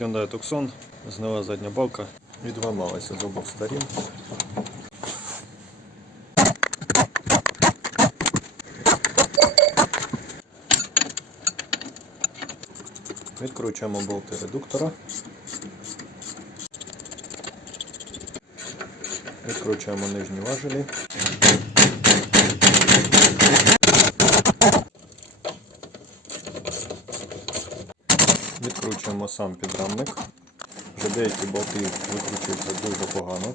Hyundai Tucson, знила задня балка, відламалася з обох сторін. Відкручуємо болти редуктора. Відкручуємо нижні важелі. Відкручуємо сам підрамник. Вже деякі болти викручуються дуже погано.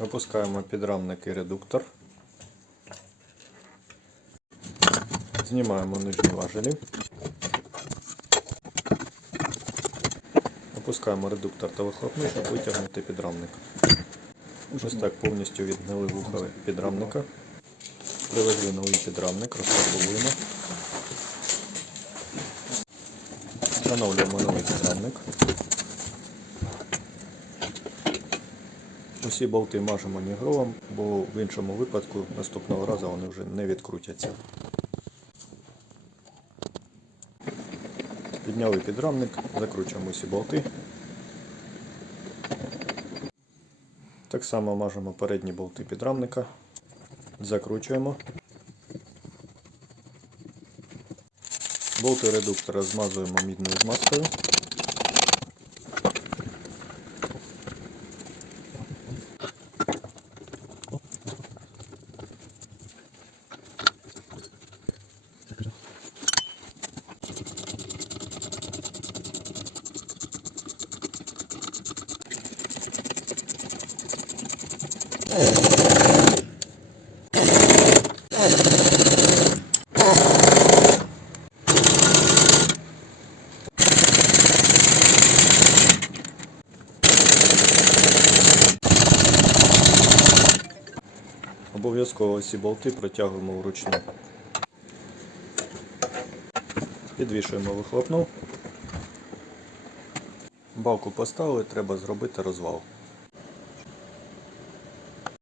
Опускаємо підрамник і редуктор. Знімаємо нижні важелі. Опускаємо редуктор та вихлопну, щоб витягнути підрамник. Ось так повністю відгнили вуха підрамника. Привезли новий підрамник, розпаковуємо. Встановлюємо новий підрамник. Усі болти мажемо нігровом, бо в іншому випадку наступного разу вони вже не відкрутяться. Підняли підрамник, закручуємо усі болти. Так само мажемо передні болти підрамника, закручуємо. Болти редуктора змазуємо мідною змазкою. Обов'язково ці болти протягуємо вручну. Підвішуємо вихлопну. Балку поставили, треба зробити розвал.